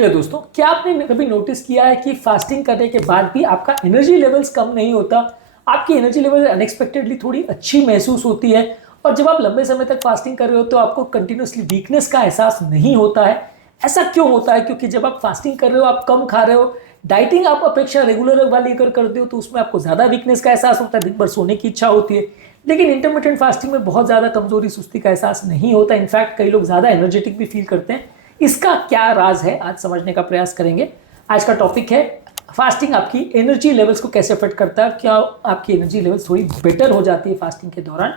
Hello दोस्तों, क्या आपने कभी नोटिस किया है कि फास्टिंग करने के बाद भी आपका एनर्जी लेवल्स कम नहीं होता। आपकी एनर्जी लेवल अनएक्सपेक्टेडली थोड़ी अच्छी महसूस होती है। और जब आप लंबे समय तक फास्टिंग कर रहे हो तो आपको कंटिन्यूसली वीकनेस का एहसास नहीं होता है। ऐसा क्यों होता है? क्योंकि जब आप फास्टिंग कर रहे हो आप कम खा रहे हो। डाइटिंग आप अपेक्षा रेगुलर वाली अगर करते हो तो उसमें आपको ज़्यादा वीकनेस का एहसास होता है, दिन भर सोने की इच्छा होती है। लेकिन इंटरमिटेंट फास्टिंग में बहुत ज़्यादा कमजोरी सुस्ती का एहसास नहीं होता। इनफैक्ट कई लोग ज़्यादा एनर्जेटिक भी फील करते हैं। इसका क्या राज है, आज समझने का प्रयास करेंगे। आज का टॉपिक है फास्टिंग आपकी एनर्जी लेवल्स को कैसे अफेक्ट करता है, क्या आपकी एनर्जी लेवल्स थोड़ी बेटर हो जाती है फास्टिंग के दौरान।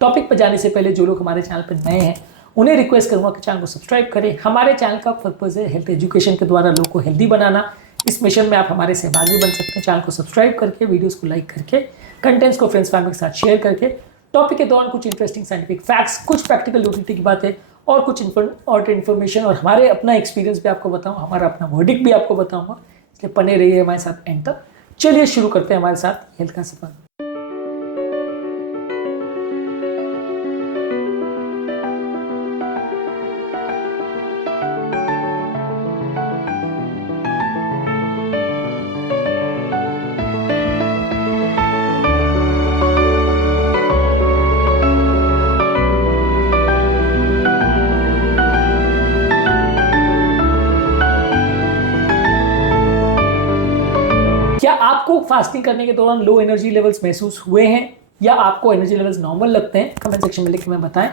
टॉपिक पर जाने से पहले जो लोग हमारे चैनल पर नए हैं उन्हें रिक्वेस्ट करूंगा कि चैनल को सब्सक्राइब करें। हमारे चैनल का पर्पज है हेल्थ एजुकेशन के द्वारा लोगों को हेल्दी बनाना। इस मिशन में आप हमारे सहभागी बन सकते हैं। चैनल को सब्सक्राइब करके, वीडियोस को लाइक करके, कंटेंट्स को फ्रेंड्स फैमिली के साथ शेयर करके, टॉपिक के दौरान कुछ इंटरेस्टिंग साइंटिफिक फैक्ट्स, कुछ प्रैक्टिकल यूटिलिटी की बातें और कुछ इन्फॉर्मेशन और हमारे अपना एक्सपीरियंस भी आपको बताऊँ, हमारा अपना वर्डिक्ट भी आपको बताऊंगा। इसलिए बने रहिए हमारे साथ एंड तक। चलिए शुरू करते हैं हमारे साथ हेल्थ का सफर। क्या आपको फास्टिंग करने के दौरान लो एनर्जी लेवल्स महसूस हुए हैं या आपको एनर्जी लेवल्स नॉर्मल लगते हैं? कमेंट सेक्शन में लिख के बताएं।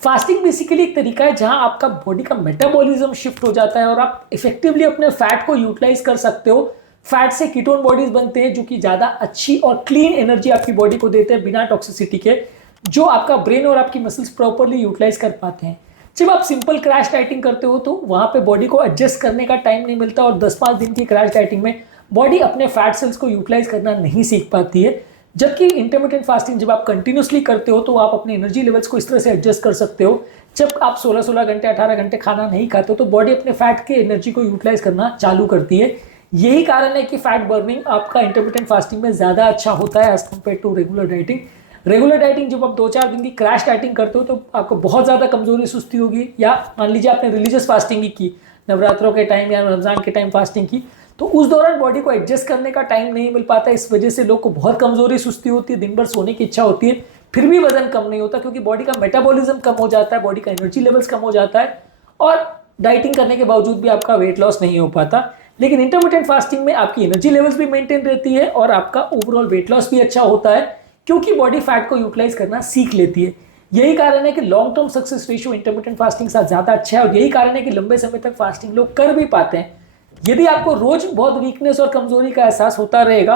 फास्टिंग बेसिकली एक तरीका है जहां आपका बॉडी का मेटाबॉलिज्म शिफ्ट हो जाता है और आप इफेक्टिवली अपने फैट को यूटिलाइज कर सकते हो। फैट से कीटोन बॉडीज बनते हैं जो कि ज़्यादा अच्छी और क्लीन एनर्जी आपकी बॉडी को देते हैं बिना टॉक्सिसिटी के, जो आपका ब्रेन और आपकी मसल्स प्रॉपरली यूटिलाइज कर पाते हैं। जब आप सिंपल क्रैश डाइटिंग करते हो तो वहां पे बॉडी को एडजस्ट करने का टाइम नहीं मिलता और 10-5 दिन की क्रैश डाइटिंग में बॉडी अपने फैट सेल्स को यूटिलाइज करना नहीं सीख पाती है। जबकि इंटरमिटेंट फास्टिंग जब आप कंटिन्यूसली करते हो तो आप अपने एनर्जी लेवल्स को इस तरह से एडजस्ट कर सकते हो। जब आप 16-16 घंटे 18 घंटे खाना नहीं खाते हो तो बॉडी अपने फैट के एनर्जी को यूटिलाइज करना चालू करती है। यही कारण है कि फैट बर्निंग आपका इंटरमिटेंट फास्टिंग में ज़्यादा अच्छा होता है as compare to regular dieting. Regular dieting जब आप 2-4 दिन की क्रैश डाइटिंग करते हो तो आपको बहुत ज़्यादा कमजोरी सुस्ती होगी। या मान लीजिए आपने रिलीजियस फास्टिंग की, नवरात्रों के टाइम या रमजान के टाइम फास्टिंग की, तो उस दौरान बॉडी को एडजस्ट करने का टाइम नहीं मिल पाता। इस वजह से लोग को बहुत कमजोरी सुस्ती होती है, दिन भर सोने की इच्छा होती है, फिर भी वजन कम नहीं होता क्योंकि बॉडी का मेटाबॉलिज्म कम हो जाता है, बॉडी का एनर्जी लेवल्स कम हो जाता है और डाइटिंग करने के बावजूद भी आपका वेट लॉस नहीं हो पाता। लेकिन इंटरमिटेंट फास्टिंग में आपकी एनर्जी लेवल्स भी मेंटेन रहती है और आपका ओवरऑल वेट लॉस भी अच्छा होता है क्योंकि बॉडी फैट को यूटिलाइज करना सीख लेती है। यही कारण है कि long term success ratio intermittent fasting के साथ ज़्यादा अच्छा है और यही कारण है कि लंबे समय तक फास्टिंग लोग कर भी पाते हैं। यदि आपको रोज बहुत वीकनेस और कमजोरी का एहसास होता रहेगा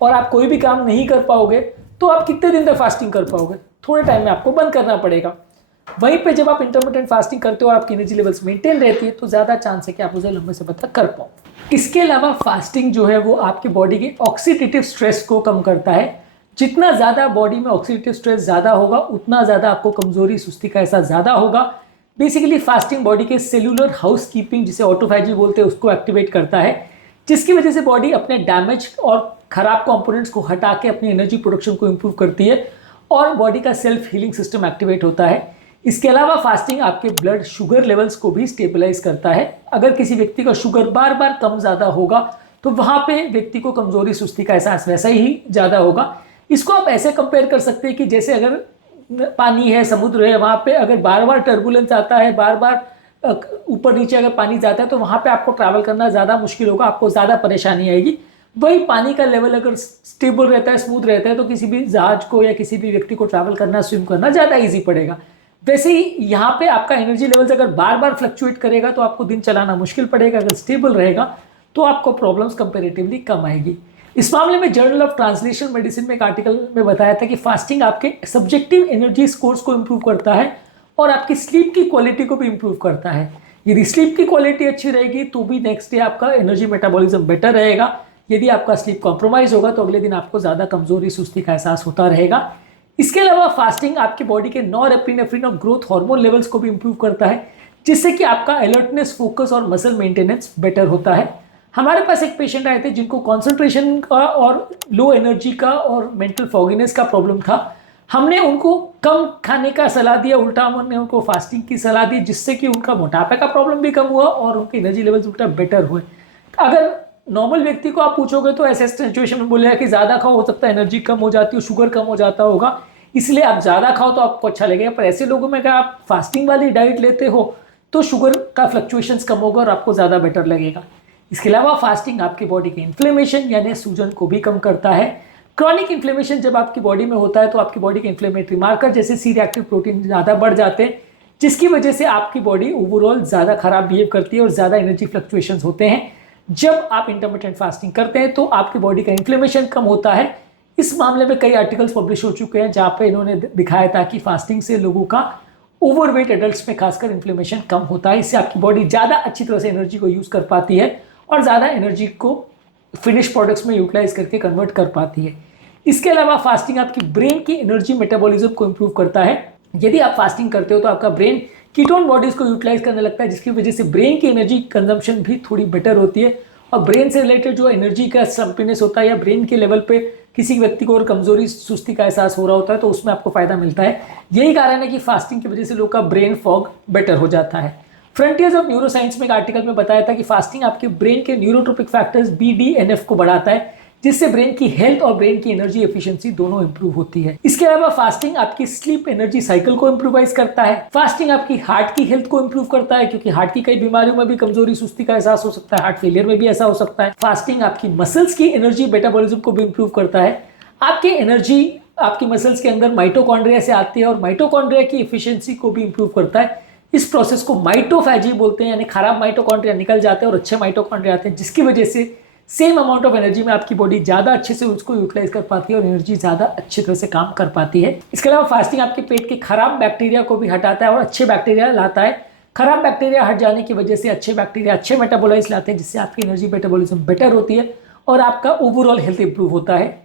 और आप कोई भी काम नहीं कर पाओगे तो आप कितने दिन तक फास्टिंग कर पाओगे? थोड़े टाइम में आपको बंद करना पड़ेगा। वहीं पे जब आप इंटरमिटेंट फास्टिंग करते हो और आपकी एनर्जी लेवल्स मेंटेन रहती है तो ज़्यादा चांस है कि आप उसे लंबे समय तक कर पाओ। इसके अलावा फास्टिंग जो है वो आपकी बॉडी के ऑक्सीडेटिव स्ट्रेस को कम करता है। जितना ज़्यादा बॉडी में ऑक्सीडेटिव स्ट्रेस ज़्यादा होगा उतना ज़्यादा आपको कमजोरी सुस्ती का एहसास ज़्यादा होगा। बेसिकली फास्टिंग बॉडी के सेलुलर हाउसकीपिंग जिसे ऑटोफैजी बोलते हैं उसको एक्टिवेट करता है, जिसकी वजह से बॉडी अपने डैमेज और खराब कंपोनेंट्स को हटा के अपनी एनर्जी प्रोडक्शन को इंप्रूव करती है और बॉडी का सेल्फ हीलिंग सिस्टम एक्टिवेट होता है। इसके अलावा फास्टिंग आपके ब्लड शुगर लेवल्स को भी स्टेबलाइज करता है। अगर किसी व्यक्ति का शुगर बार बार कम ज़्यादा होगा तो वहाँ पे व्यक्ति को कमजोरी सुस्ती का एहसास वैसा ही ज़्यादा होगा। इसको आप ऐसे कंपेयर कर सकते हैं कि जैसे अगर पानी है, समुद्र है, वहाँ पे अगर बार बार टर्बुलेंस आता है, बार बार ऊपर नीचे अगर पानी जाता है तो वहाँ पे आपको ट्रैवल करना ज़्यादा मुश्किल होगा, आपको ज़्यादा परेशानी आएगी। वही पानी का लेवल अगर स्टेबल रहता है, स्मूथ रहता है तो किसी भी जहाज को या किसी भी व्यक्ति को ट्रैवल करना, स्विम करना ज़्यादा ईजी पड़ेगा। वैसे ही यहाँ पे आपका एनर्जी लेवल्स अगर बार बार फ्लक्चुएट करेगा तो आपको दिन चलाना मुश्किल पड़ेगा। अगर स्टेबल रहेगा तो आपको प्रॉब्लम्स कंपेरेटिवली कम आएगी। इस मामले में जर्नल ऑफ ट्रांसलेशन मेडिसिन में एक आर्टिकल में बताया था कि फास्टिंग आपके सब्जेक्टिव एनर्जी स्कोर्स को इंप्रूव करता है और आपकी स्लीप की क्वालिटी को भी इंप्रूव करता है। यदि स्लीप की क्वालिटी अच्छी रहेगी तो भी नेक्स्ट डे आपका एनर्जी मेटाबॉलिज्म बेटर रहेगा। यदि आपका स्लीप कॉम्प्रोमाइज होगा तो अगले दिन आपको ज़्यादा कमजोरी सुस्ती का एहसास होता रहेगा। इसके अलावा फास्टिंग आपकी बॉडी के नॉरएपिनेफ्रिन और ग्रोथ हार्मोन लेवल्स को भी इंप्रूव करता है, जिससे कि आपका अलर्टनेस, फोकस और मसल मेंटेनेंस बेटर होता है। हमारे पास एक पेशेंट आए थे जिनको कॉन्सेंट्रेशन का और लो एनर्जी का और मेंटल फॉगिनेस का प्रॉब्लम था। हमने उनको कम खाने का सलाह दिया, उल्टा हमने उनको फास्टिंग की सलाह दी, जिससे कि उनका मोटापे का प्रॉब्लम भी कम हुआ और उनके एनर्जी लेवल्स उल्टा बेटर हुए। अगर नॉर्मल व्यक्ति को आप पूछोगे तो ऐसे सिचुएशन में बोलेगा कि ज़्यादा खाओ, हो सकता है एनर्जी कम हो जाती हो, शुगर कम हो जाता होगा, इसलिए आप ज़्यादा खाओ तो आपको अच्छा लगेगा। पर ऐसे लोगों में अगर आप फास्टिंग वाली डाइट लेते हो तो शुगर का फ्लक्चुएशंस कम होगा और आपको ज़्यादा बेटर लगेगा। इसके अलावा फास्टिंग आपकी बॉडी के इन्फ्लेमेशन यानी सूजन को भी कम करता है। क्रॉनिक इन्फ्लेमेशन जब आपकी बॉडी में होता है तो आपकी बॉडी के इन्फ्लेमेटरी मार्कर जैसे सी रिएक्टिव प्रोटीन ज़्यादा बढ़ जाते हैं, जिसकी वजह से आपकी बॉडी ओवरऑल ज़्यादा खराब बिहेव करती है और ज़्यादा एनर्जी फ्लक्चुएशंस होते हैं। जब आप इंटरमिटेंट फास्टिंग करते हैं तो आपकी बॉडी का इन्फ्लेमेशन कम होता है। इस मामले में कई आर्टिकल्स पब्लिश हो चुके हैं जहाँ पे इन्होंने दिखाया था कि फास्टिंग से लोगों का ओवरवेट एडल्ट्स में खासकर इन्फ्लेमेशन कम होता है। इससे आपकी बॉडी ज़्यादा अच्छी तरह से एनर्जी को यूज़ कर पाती है और ज़्यादा एनर्जी को फिनिश प्रोडक्ट्स में यूटिलाइज करके कन्वर्ट कर पाती है। इसके अलावा फास्टिंग आपकी ब्रेन की एनर्जी मेटाबॉलिज्म को इंप्रूव करता है। यदि आप फास्टिंग करते हो तो आपका ब्रेन कीटोन बॉडीज को यूटिलाइज करने लगता है, जिसकी वजह से ब्रेन की एनर्जी कंजम्पशन भी थोड़ी बेटर होती है और ब्रेन से रिलेटेड जो एनर्जी का स्लम्पीनेस होता है या ब्रेन के लेवल पे किसी व्यक्ति को और कमजोरी सुस्ती का एहसास हो रहा होता है तो उसमें आपको फायदा मिलता है। यही कारण है कि फास्टिंग की वजह से लोग का ब्रेन फॉग बेटर हो जाता है। फ्रंटियर्स ऑफ न्यूरोसाइंस में एक आर्टिकल में बताया था कि फास्टिंग आपके ब्रेन के न्यूरोट्रोपिक फैक्टर्स BDNF को बढ़ाता है, जिससे ब्रेन की हेल्थ और ब्रेन की एनर्जी एफिशिएंसी दोनों इंप्रूव होती है। इसके अलावा फास्टिंग आपकी स्लीप एनर्जी साइकिल को इंप्रूवाइज करता है। फास्टिंग आपकी हार्ट की हेल्थ को इंप्रूव करता है, क्योंकि हार्ट की कई बीमारियों में भी कमजोरी सुस्ती का एहसास हो सकता है, हार्ट फेलियर में भी ऐसा हो सकता है। फास्टिंग आपकी मसल्स की एनर्जी मेटाबॉलिज्म को भी इंप्रूव करता है। आपकी एनर्जी आपकी मसल्स के अंदर माइटोकॉन्ड्रिया से आती है और माइटोकॉन्ड्रिया की एफिशिएंसी को भी इंप्रूव करता है। इस प्रोसेस को माइटोफैजी बोलते हैं, यानी खराब माइटोकॉन्ड्रिया निकल जाते हैं और अच्छे माइटोकॉन्ड्रिया आते हैं, जिसकी वजह से सेम अमाउंट ऑफ एनर्जी में आपकी बॉडी ज़्यादा अच्छे से उसको यूटिलाइज कर पाती है और एनर्जी ज़्यादा अच्छी तरह से काम कर पाती है। इसके अलावा फास्टिंग आपके पेट के खराब बैक्टीरिया को भी हटाता है और अच्छे बैक्टीरिया लाता है। खराब बैक्टीरिया हट जाने की वजह से अच्छे बैक्टीरिया अच्छे मेटाबोलाइज लाते हैं, जिससे आपकी एनर्जी मेटाबॉलिज्म बेटर होती है और आपका ओवरऑल हेल्थ इंप्रूव होता है।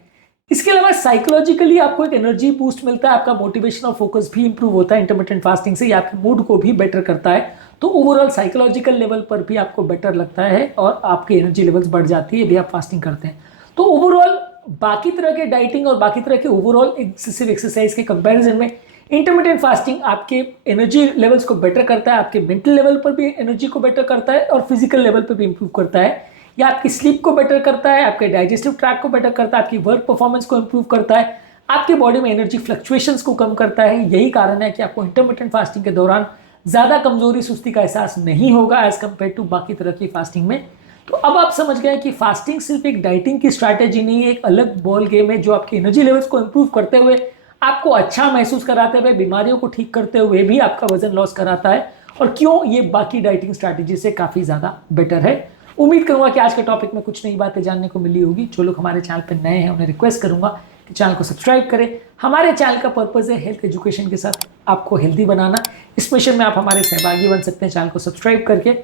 इसके अलावा साइकोलॉजिकली आपको एक एनर्जी बूस्ट मिलता है, आपका मोटिवेशन और फोकस भी इंप्रूव होता है इंटरमिटेंट फास्टिंग से। ये आपके मूड को भी बेटर करता है, तो ओवरऑल साइकोलॉजिकल लेवल पर भी आपको बेटर लगता है और आपकी एनर्जी लेवल्स बढ़ जाती है यदि आप फास्टिंग करते हैं। तो ओवरऑल बाकी तरह के डाइटिंग और बाकी तरह के ओवरऑल एक्सेसिव एक्सरसाइज के कंपैरिजन में इंटरमिटेंट फास्टिंग आपके एनर्जी लेवल्स को बेटर करता है, आपके मेंटल लेवल पर भी एनर्जी को बेटर करता है और फिजिकल लेवल पर भी इंप्रूव करता है। यह आपकी स्लीप को बेटर करता है, आपके डाइजेस्टिव ट्रैक को बेटर करता है, आपकी वर्क परफॉर्मेंस को इंप्रूव करता है, आपके बॉडी में एनर्जी फ्लक्चुएशंस को कम करता है। यही कारण है कि आपको इंटरमिटेंट फास्टिंग के दौरान ज़्यादा कमजोरी सुस्ती का एहसास नहीं होगा एज कम्पेयर टू बाकी तरह की फास्टिंग में। तो अब आप समझ गए कि फास्टिंग सिर्फ एक डाइटिंग की स्ट्रैटेजी नहीं है, एक अलग बॉल गेम है जो आपकी एनर्जी लेवल्स को इंप्रूव करते हुए आपको अच्छा महसूस कराते हुए, बीमारियों को ठीक करते हुए भी आपका वजन लॉस कराता है, और क्यों ये बाकी डाइटिंग स्ट्रैटेजी से काफ़ी ज़्यादा बेटर है। उम्मीद करूंगा कि आज के टॉपिक में कुछ नई बातें जानने को मिली होगी। जो लोग हमारे चैनल पर नए हैं उन्हें रिक्वेस्ट करूंगा कि चैनल को सब्सक्राइब करें। हमारे चैनल का पर्पज़ है हेल्थ एजुकेशन के साथ आपको हेल्दी बनाना। इस मिशन में आप हमारे सहभागी बन सकते हैं चैनल को सब्सक्राइब करके।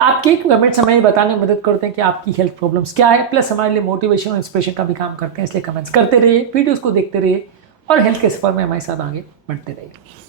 आपके कमेंट्स हमें बताने में मदद करते हैं कि आपकी हेल्थ प्रॉब्लम्स क्या है, प्लस हमारे लिए मोटिवेशन और इंस्पिरेशन का भी काम करते हैं। इसलिए कमेंट्स करते रहिए, वीडियोज़ को देखते रहिए और हेल्थ के सफर में हमारे साथ आगे बढ़ते रहिए।